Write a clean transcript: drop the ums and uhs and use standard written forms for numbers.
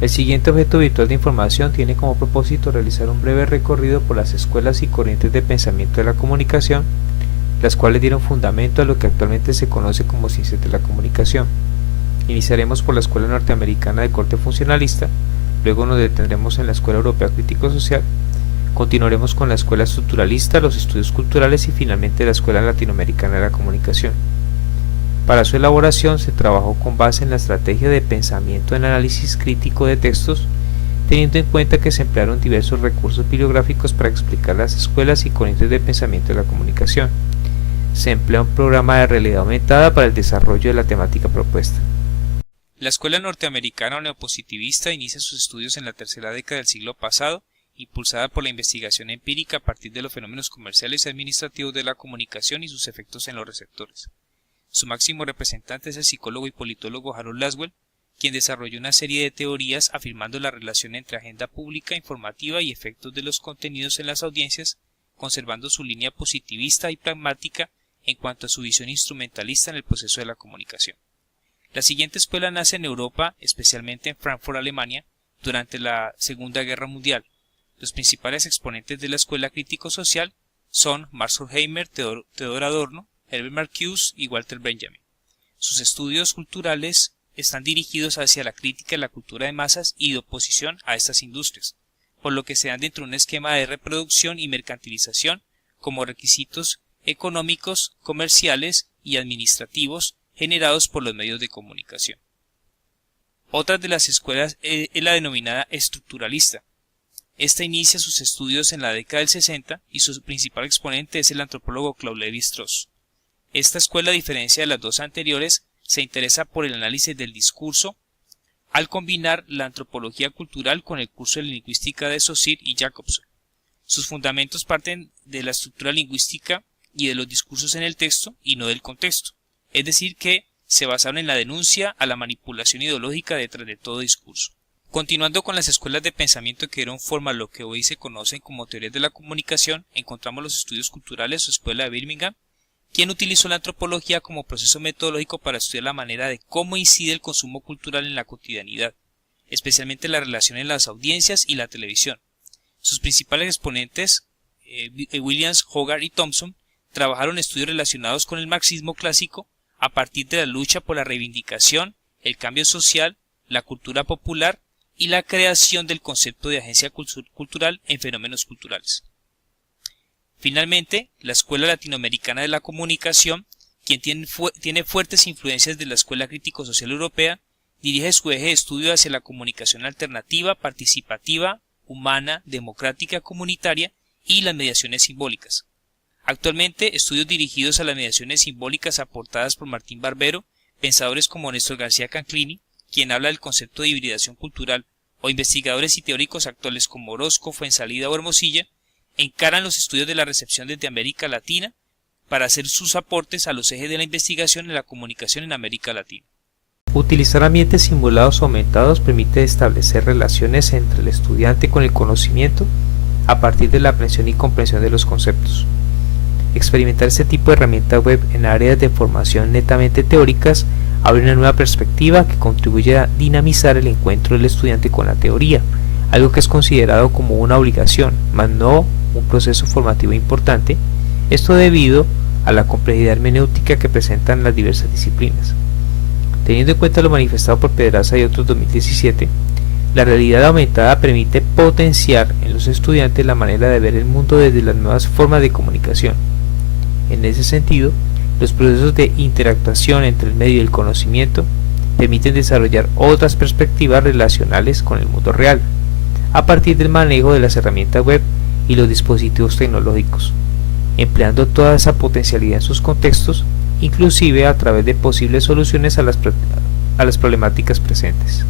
El siguiente objeto virtual de información tiene como propósito realizar un breve recorrido por las escuelas y corrientes de pensamiento de la comunicación, las cuales dieron fundamento a lo que actualmente se conoce como ciencias de la comunicación. Iniciaremos por la escuela norteamericana de corte funcionalista, luego nos detendremos en la escuela europea crítico-social, continuaremos con la escuela estructuralista, los estudios culturales y finalmente la escuela latinoamericana de la comunicación. Para su elaboración se trabajó con base en la estrategia de pensamiento en análisis crítico de textos, teniendo en cuenta que se emplearon diversos recursos bibliográficos para explicar las escuelas y corrientes de pensamiento de la comunicación. Se emplea un programa de realidad aumentada para el desarrollo de la temática propuesta. La escuela norteamericana o neopositivista inicia sus estudios en la tercera década del siglo pasado, impulsada por la investigación empírica a partir de los fenómenos comerciales y administrativos de la comunicación y sus efectos en los receptores. Su máximo representante es el psicólogo y politólogo Harold Laswell, quien desarrolló una serie de teorías afirmando la relación entre agenda pública, informativa y efectos de los contenidos en las audiencias, conservando su línea positivista y pragmática en cuanto a su visión instrumentalista en el proceso de la comunicación. La siguiente escuela nace en Europa, especialmente en Frankfurt, Alemania, durante la Segunda Guerra Mundial. Los principales exponentes de la escuela crítico-social son Max Horkheimer, Theodor Adorno, Herbert Marcuse y Walter Benjamin. Sus estudios culturales están dirigidos hacia la crítica de la cultura de masas y de oposición a estas industrias, por lo que se dan dentro de un esquema de reproducción y mercantilización como requisitos económicos, comerciales y administrativos generados por los medios de comunicación. Otra de las escuelas es la denominada estructuralista. Esta inicia sus estudios en la década del 60 y su principal exponente es el antropólogo Claude Lévi-Strauss. Esta escuela, a diferencia de las dos anteriores, se interesa por el análisis del discurso al combinar la antropología cultural con el curso de lingüística de Saussure y Jacobson. Sus fundamentos parten de la estructura lingüística y de los discursos en el texto y no del contexto, es decir que se basaron en la denuncia a la manipulación ideológica detrás de todo discurso. Continuando con las escuelas de pensamiento que dieron forma a lo que hoy se conocen como teorías de la comunicación, encontramos los estudios culturales o escuela de Birmingham, quien utilizó la antropología como proceso metodológico para estudiar la manera de cómo incide el consumo cultural en la cotidianidad, especialmente la relación en las audiencias y la televisión. Sus principales exponentes, Williams, Hogarth y Thompson, trabajaron estudios relacionados con el marxismo clásico a partir de la lucha por la reivindicación, el cambio social, la cultura popular y la creación del concepto de agencia cultural en fenómenos culturales. Finalmente, la Escuela Latinoamericana de la Comunicación, quien tiene fuertes influencias de la Escuela Crítico-Social Europea, dirige su eje de estudio hacia la comunicación alternativa, participativa, humana, democrática, comunitaria y las mediaciones simbólicas. Actualmente, estudios dirigidos a las mediaciones simbólicas aportadas por Martín Barbero, pensadores como Néstor García Canclini, quien habla del concepto de hibridación cultural, o investigadores y teóricos actuales como Orozco, Fuenzalida o Hermosilla, encaran los estudios de la recepción desde América Latina para hacer sus aportes a los ejes de la investigación en la comunicación en América Latina. Utilizar ambientes simulados o aumentados permite establecer relaciones entre el estudiante con el conocimiento a partir de la aprehensión y comprensión de los conceptos. Experimentar este tipo de herramienta web en áreas de formación netamente teóricas abre una nueva perspectiva que contribuye a dinamizar el encuentro del estudiante con la teoría, algo que es considerado como una obligación, mas no un proceso formativo importante, esto debido a la complejidad hermenéutica que presentan las diversas disciplinas. Teniendo en cuenta lo manifestado por Pedraza y otros 2017, la realidad aumentada permite potenciar en los estudiantes la manera de ver el mundo desde las nuevas formas de comunicación. En ese sentido, los procesos de interactuación entre el medio y el conocimiento permiten desarrollar otras perspectivas relacionales con el mundo real, a partir del manejo de las herramientas web y los dispositivos tecnológicos, empleando toda esa potencialidad en sus contextos, inclusive a través de posibles soluciones a las problemáticas presentes.